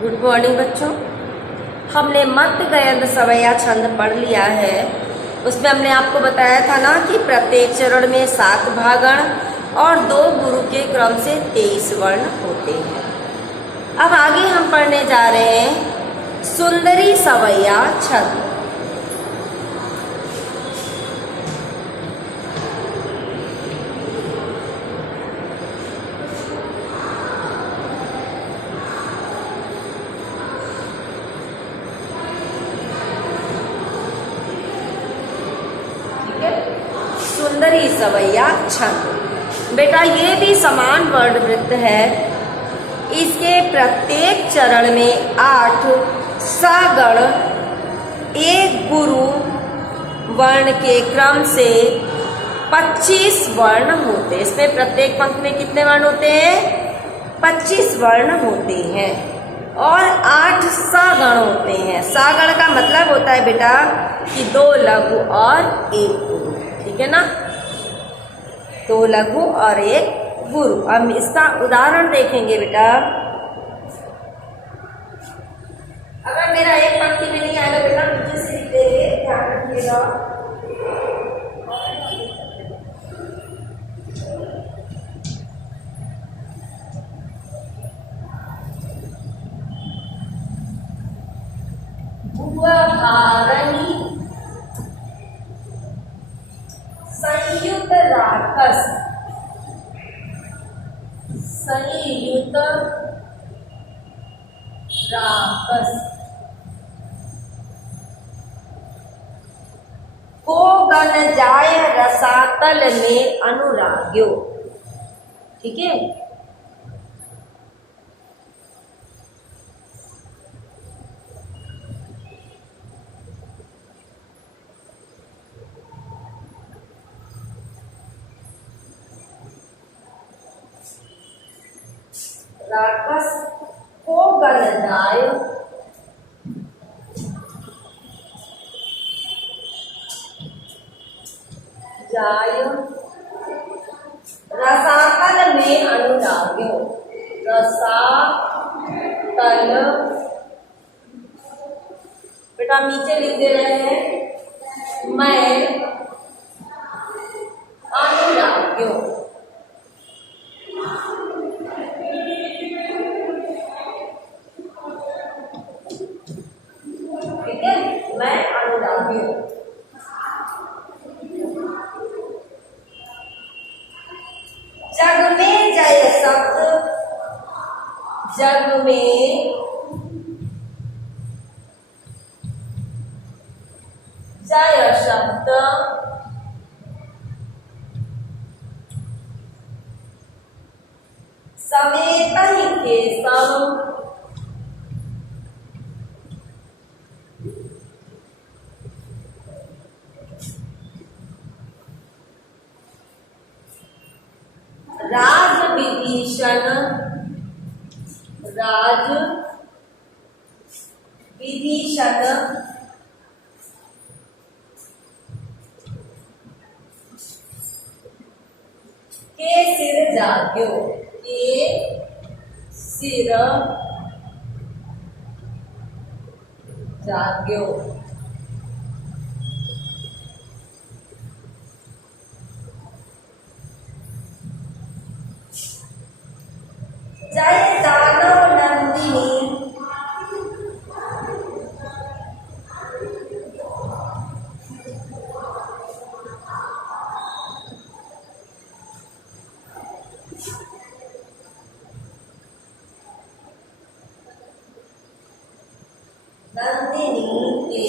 Good morning बच्चों। हमने मत गयंत सवैया छंद पढ़ लिया है। उसमें हमने आपको बताया था ना कि प्रत्येक चरण में 7 भागण और 2 गुरु के क्रम से 23 वर्ण होते हैं। अब आगे हम पढ़ने जा रहे हैं सुंदरी सवैया छंद। सुंदरी सवैया छंद। बेटा ये भी समान वर्ण वृत्त है। इसके प्रत्येक चरण में 8 सागण एक गुरु वर्ण के क्रम से 25 वर्ण होते हैं। इसमें प्रत्येक पंक्ति में कितने वर्ण होते हैं? 25 वर्ण होते हैं और 8 सागण होते हैं। सागण का मतलब होता है बेटा कि 2 लघु और 1 गुरु। ठीक है ना, 2 लघु और 1 गुरु। अब इसका उदाहरण देखेंगे बेटा। अगर मेरा एक पंक्ति में नहीं आएगा बेटा मुझे से लिख देंगे, ध्यान रखिएगा। भुवभारणी संयुक्त राक्षस, संयुक्त राक्षस को गण जाय रसातल में अनुराग्यो। ठीक है, राक्षस को गण जाय रसातल में अनुराग्यो। रसातल बेटा नीचे लिख दे रहे हैं मैं अनुराग्यो। ठीक है, मैं अनुरागी हूं। जग में जय शब्द, जग में जय शब्द समेत ही के सम राज विभीषण, राज विभीषण के सिर जाग्यो, के सिर जाग्यो। जय दानव नंदिनी, नंदिनी के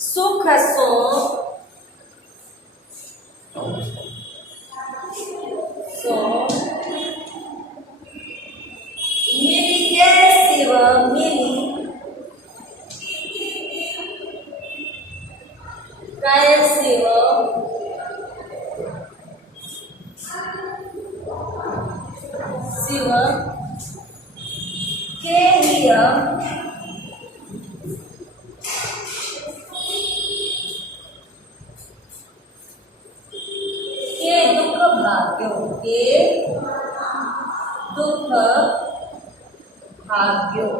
सुख सो मिली के शिव मिली काय शिव भाग्यों के दुख भाग्यों।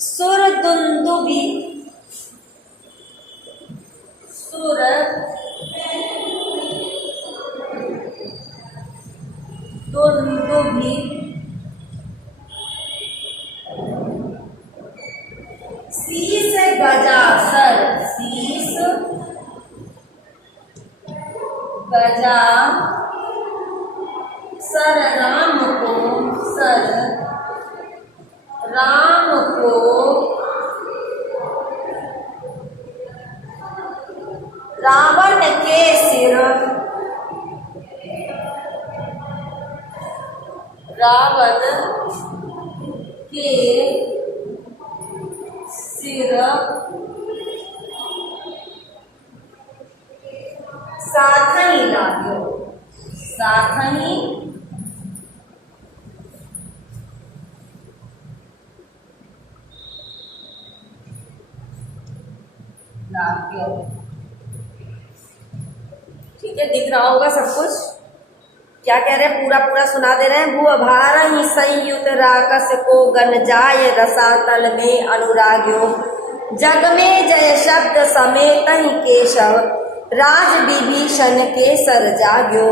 सुर दुंदुभी, सुर दुंदुभी शीस गजासर, शीस गजा सर राम को, सर राम को रावण के सिर, रावण के सिर साथई लाग्यो, साथई लाग्यो। ठीक है, दिख रहा होगा सब कुछ। क्या कह रहे हैं, पूरा पूरा सुना दे रहे हैं। भू भार ही संयुत राकस को गन जाय रसातल में अनुराग्यो, जग में जय शब्द समेत ही केशव राज विभीषण के सर जाग्यो,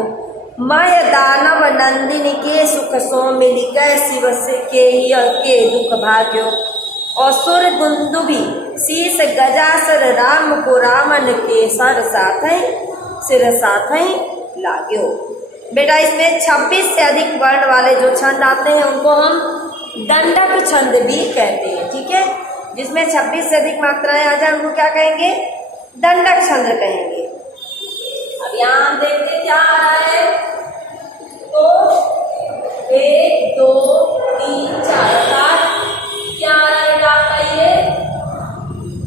मय दानव नंदिनी के सुख सो मिल गए शिव से के दुख भाग्यो, और सुर दुंदुभी शीस गजासर राम को रावण के सर साथई सिर साथई लाग्यो। बेटा इसमें 26 से अधिक वर्ण वाले जो छंद आते हैं उनको हम दंडक छंद भी कहते हैं। ठीक है, जिसमें 26 से अधिक मात्राएं आ जाए उनको क्या कहेंगे, दंडक छंद कहेंगे। अब यहाँ हम देखते क्या आ रहा है, तो 1 2 3 4 5 क्या आ रहा है आपका, ये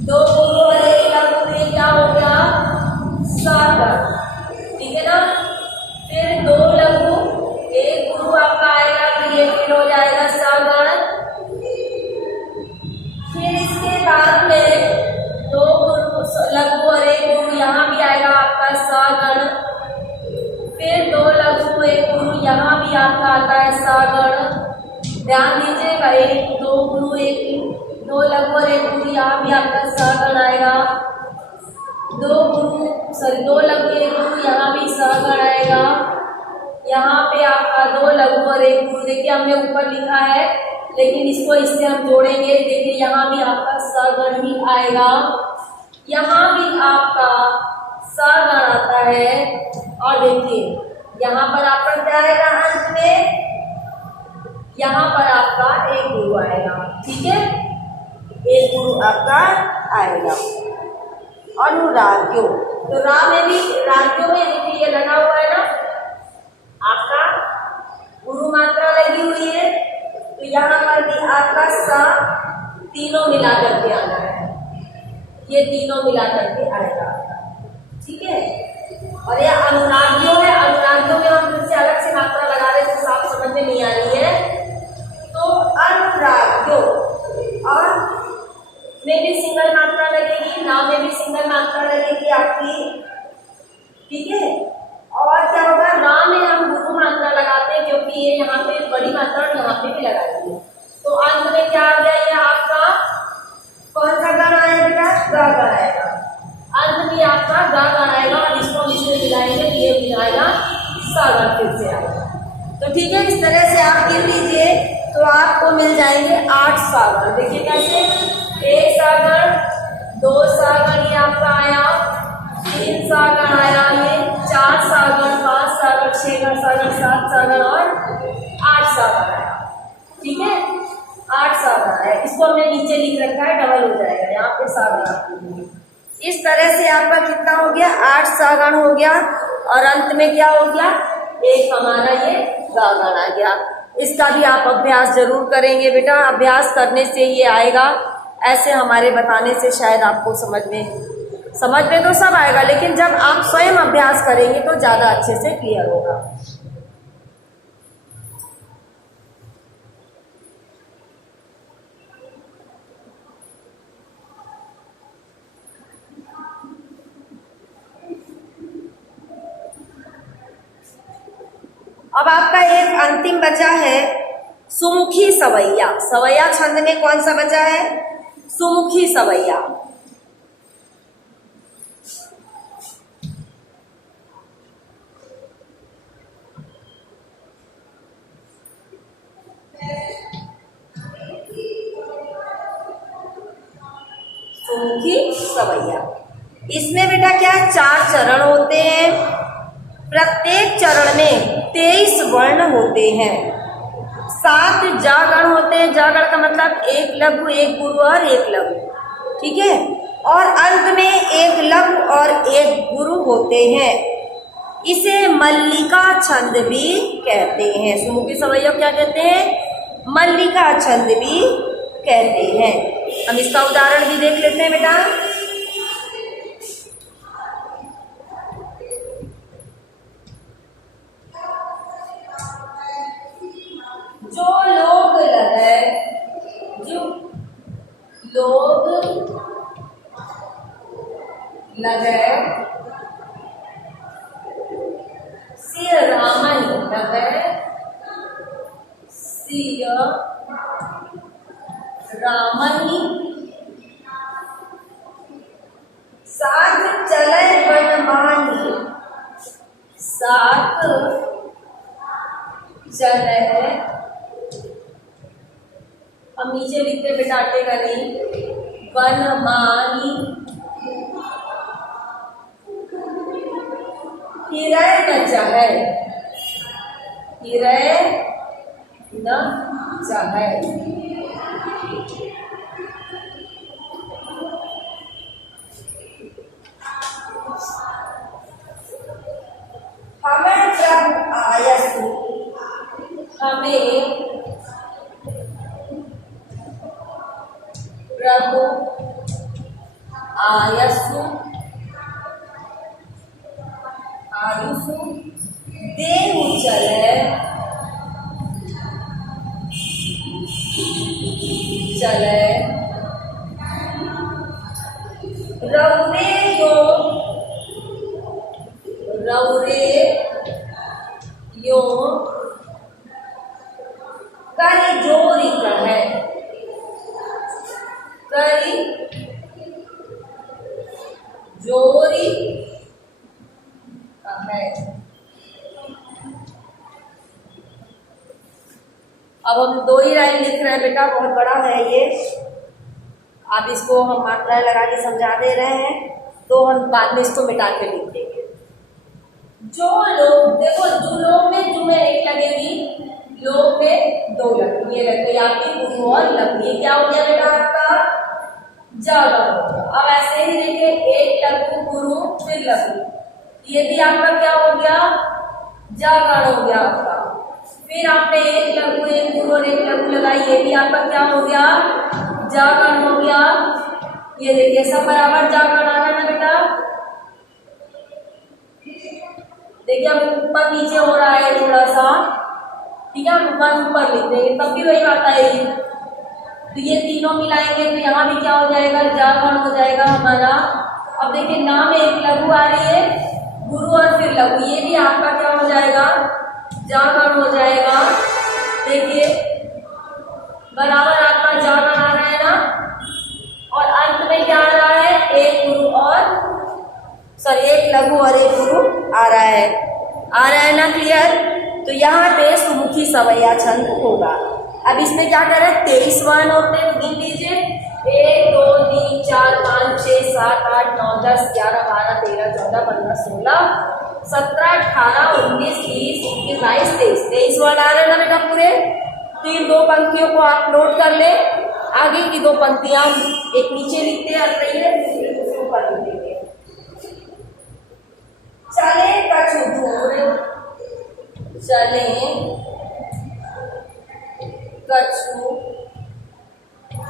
2 गुरु और 1 लघु में क्या हो गया, सागर। ठीक है ना, फिर 2 लघु 1 गुरु आपका आएगा, तो ये फिर हो जाएगा सागर। फिर इसके बाद में 2 गुरु लघु और 1 गुरु यहाँ भी आएगा आपका सागर। फिर 2 लघु 1 गुरु यहाँ भी आपका आता है सागर। ध्यान दीजिएगा, 1 2 गुरु 2 लघु और 1 गुरु यहाँ भी आपका सागर आएगा। 2 लघु 1 गुरु यहाँ भी सागर आएगा। यहाँ पे आपका 2 लघु और 1 गुरु, देखिए हमने ऊपर लिखा है लेकिन इसको इससे हम जोड़ेंगे। देखिए यहाँ भी आपका सागर ही आएगा, यहाँ भी आपका सागर आता है। और देखिए यहाँ पर आपका क्या आएगा अंत में, यहाँ पर आपका 1 गुरु आएगा। ठीक है, 1 गुरु आपका आएगा। अनुराग्यो, तो रा में भी राज्यों में देखिए ये लगा हुआ है ना, आपका गुरु मात्रा लगी हुई है, तो यहाँ पर भी आपका सा तीनों मिला करके आना है, ये तीनों मिला करके आएगा। ठीक है, और ये अनुराग्यो है, अनुराग्यो में हम फिर से अलग से मात्रा लगा रहे हैं, साफ समझ में नहीं आ रही है। तो अनुराग्यो और में भी सिंगल मात्रा लगेगी, ना में भी सिंगल मात्रा लगेगी आपकी। ठीक है, और क्या होगा, ना में हम गुरु मात्रा लगाते हैं क्योंकि ये यहाँ पे बड़ी मात्रा यहाँ पे भी लगाती है। तो अंत में क्या आ गया, ये आपका कौन सा गण आएगा बेटा, गा गण आएगा। अंत में आपका गा गण आएगा और इसको हम इसमें मिलाएंगे, ये मिलाएगा सागर फिर से आएगा। तो ठीक है, इस तरह से आप गिन लीजिए तो आपको मिल जाएंगे 8 सागर। देखिए कैसे, 1 सागर, 2 सागर ये आपका आया, 3 सागर आया, ये 4 सागर, 5 सागर, 6 सागर, 7 सागर और 8 सागर आया। ठीक है, 8 सागर आया, इसको हमने नीचे लिख रखा है, डबल हो जाएगा यहाँ पे सागर। इस तरह से आपका कितना हो गया, 8 सागर हो गया, और अंत में क्या हो गया, एक हमारा ये गागन आ गया। इसका भी आप अभ्यास जरूर करेंगे बेटा, अभ्यास करने से ये आएगा, ऐसे हमारे बताने से शायद आपको समझ में तो सब आएगा, लेकिन जब आप स्वयं अभ्यास करेंगे तो ज़्यादा अच्छे से क्लियर होगा। अब आपका एक अंतिम बचा है सुमुखी सवैया। सवैया छंद में कौन सा बचा है? सुमुखी सवैया। सुमुखी सवैया, इसमें बेटा क्या 4 चरण होते हैं। प्रत्येक चरण में 23 वर्ण होते हैं। 7 जागण होते हैं। जागण का मतलब एक लघु, एक गुरु और एक लघु, ठीक है। और अंत में एक लघु और एक गुरु होते हैं। इसे मल्लिका छंद भी कहते हैं। सुमुखी सवैया क्या कहते हैं? मल्लिका छंद भी कहते हैं। हम इसका उदाहरण भी देख लेते हैं बेटा। जो लोग लगे, जो लोग लगे, सिय रामन लगे, सिय रामनी, साथ चले बनमानी, साथ चले, हम नीचे लिखते बिटाते का नहीं, बनमानी, हिरय न चाहे, हिरय न चाहे। हमें प्रभु आयसु, हमें प्रभु आयसु, आयुषु देहु चले, चले, रौरे यो, रौरे यो करी जोरी कहे, करी जोरी कहे। अब हम 2 ही लाइन लिख रहे हैं बेटा, बहुत बड़ा है ये। आप इसको हम मात्राएं लगा के समझा दे रहे हैं, तो हम बाद में इसको मिटा के लिख देंगे। जो लोग, देखो जो लोग में जो में 1 लगेगी, लोग में 2 लगेगी, ये लगेगी आपकी गुरु और लघु। ये क्या हो गया बेटा आपका? जागरण हो गया। अब ऐसे ही देखिए, 1 लघु गुरु फिर लघु, ये भी आपका क्या हो गया? जागरण हो गया आपका। फिर आपने 1 लघु, 1 गुरु और 1 लघु लगाई, ये भी आपका क्या हो गया? जागरण हो गया। ये देखिए सब बराबर जागरण आ रहा है ना बेटा। देखिए अब ऊपर नीचे हो रहा है थोड़ा सा, ठीक है। ऊपर लिख देंगे तब भी वही बात आएगी। तो ये तीनों मिलाएंगे तो यहाँ भी क्या हो जाएगा? जागरण हो जाएगा हमारा। अब देखिए नाम में 1 लघु आ रही है, गुरु और फिर लघु, ये भी आपका क्या हो जाएगा? जागरण हो जाएगा। देखिए बराबर आपका जागरण आ रहा है ना। और अंत में क्या आ रहा है? 1 गुरु और 1 लघु और 1 गुरु आ रहा है ना? क्लियर? तो यहाँ पे सुमुखी सवैया छंद होगा। अब इसमें क्या करें? 23 वर्ण होते हैं, गिन लीजिए। 1 2 3 4 5 6 7 8 9 10 11 12 13 14 15 16 17 18 19 20 21 22 23 23 वर्ण आ रहे हैं ना बेटा पूरे। 2 पंक्तियों को आप नोट कर ले। आगे की 2 पंक्तियां एक नीचे लिखते हैं, दूसरे ऊपर लिखेंगे। चले कछु दूर, चले कछु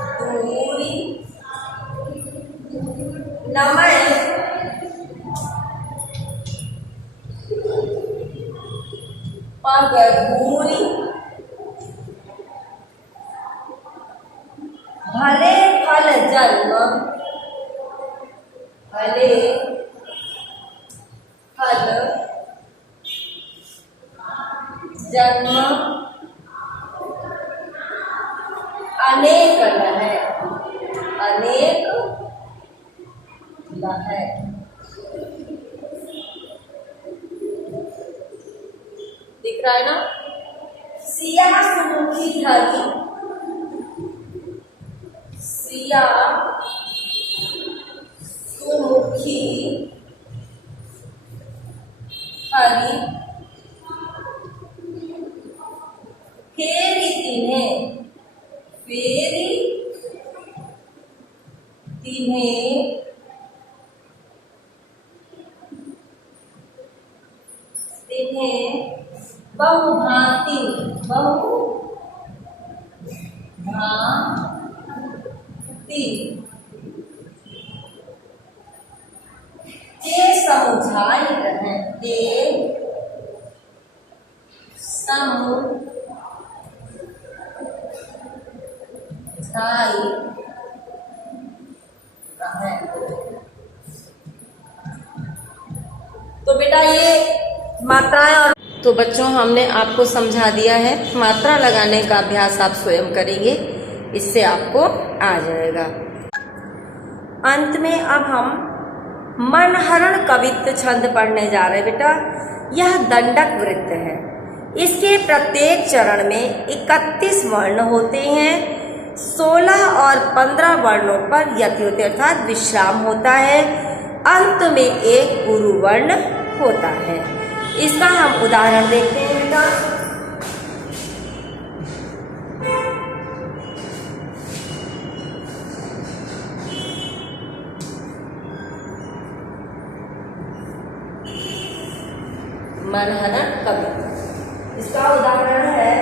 दूरी, नमय पग दूरी, भले फल जन्म, भले फल जन्म अनेक लहै, अनेक लहै। दिख रहा है ना? सिया सुमुखी धरी, सिया सुमुखी हरी, फेरी तिन्हें, फेरी तिन्हें तिन्हें बहुभांति, बहुभांति ते समुझाई रहे, ते समुझाई रहे। तो बेटा ये मात्राएं और तो बच्चों हमने आपको समझा दिया है। मात्रा लगाने का अभ्यास आप स्वयं करेंगे, इससे आपको आ जाएगा। अंत में अब हम मनहरण कवित्व छंद पढ़ने जा रहे हैं बेटा। यह दंडक वृत्त है। इसके प्रत्येक चरण में 31 वर्ण होते हैं। 16 और 15 वर्णों पर यति होते अर्थात विश्राम होता है। अंत में एक गुरु वर्ण होता है। इसका हम उदाहरण देखते हैं बेटा। मनहरण कवित्व, इसका उदाहरण है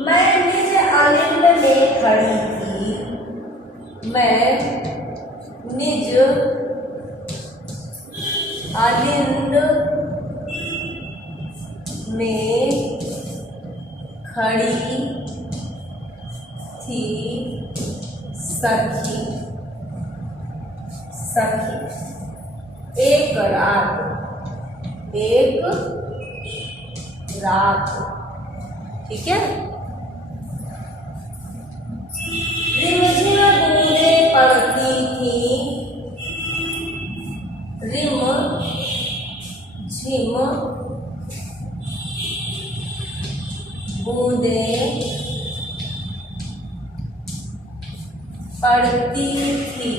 मैं निज आलिंद में खड़ी थी, मैं निज आलिंद में खड़ी थी सखी, सखी एक रात, एक रात, ठीक है। रिमझिम बूंदे पड़ती थी, रिम झिम बूंदे पड़ती थी,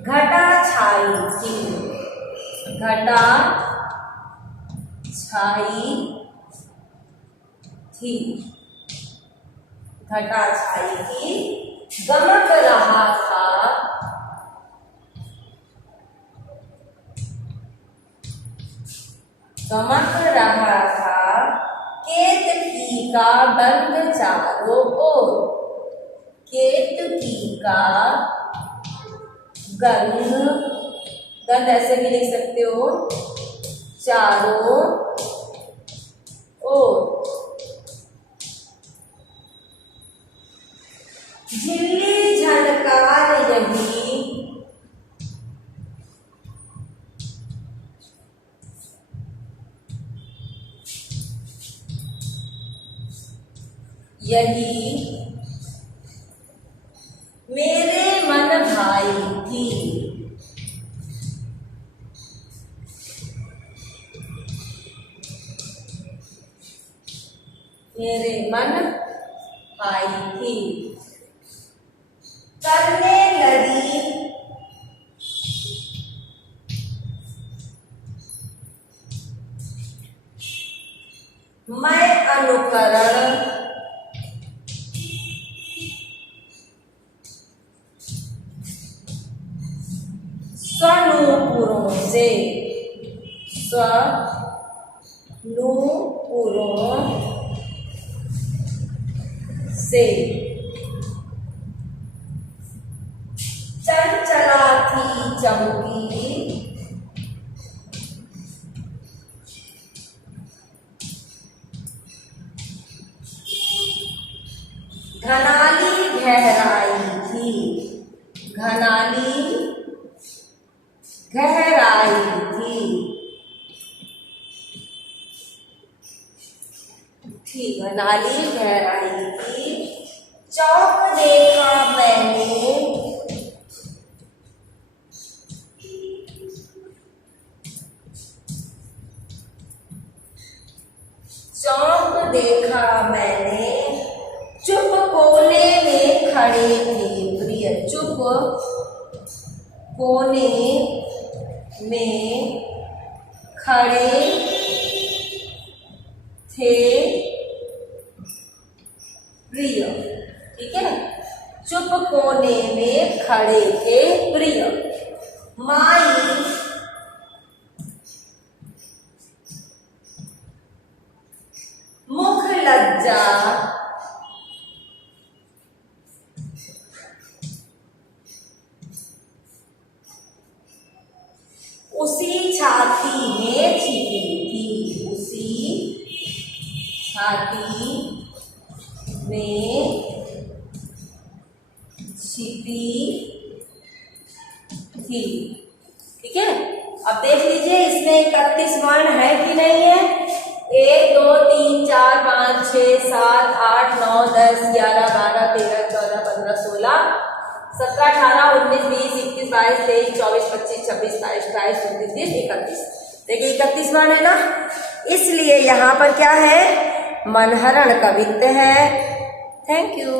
घटा छाई थी, घटा छाई थी, घटा छाई थी। गमक रहा था, गमक रहा था केतकी का गंध चारों ओर, केतकी का गंध, गंध ऐसे भी लिख सकते हो, चारों ओर। झिल्ली झनकार यही, यही मेरे मन भाई थी, मेरे मन भाई थी। करने लगी मैं अनुकरण, स्वनूपुरों से, स्वनूपुरों से। चंचला थी चमकी, घनाली गहराई थी, घनाली थी। नाली गहराई की चौक देखा मैंने, चौक देखा मैंने, चुप कोने में खड़े थे प्रिय। चुप कोने में खड़े थे प्रिय। ठीक है, चुप कोने में खड़े थे प्रिय। माई मुख लज्जा उसी छाती में छिपी थी। उसी छाती में छिपी थी। ठीक है, अब देख लीजिए इसमें 31 वर्ण है कि नहीं है। 1 2 3 4 5 6 7 8 9 10 11 12 13 14 15 16 17 18 19 20 21 22 23 24 25 26 27 28 29 30 31। देखिए 31 वर्ण है ना, इसलिए यहाँ पर क्या है, मनहरण कवित्व है। Thank you.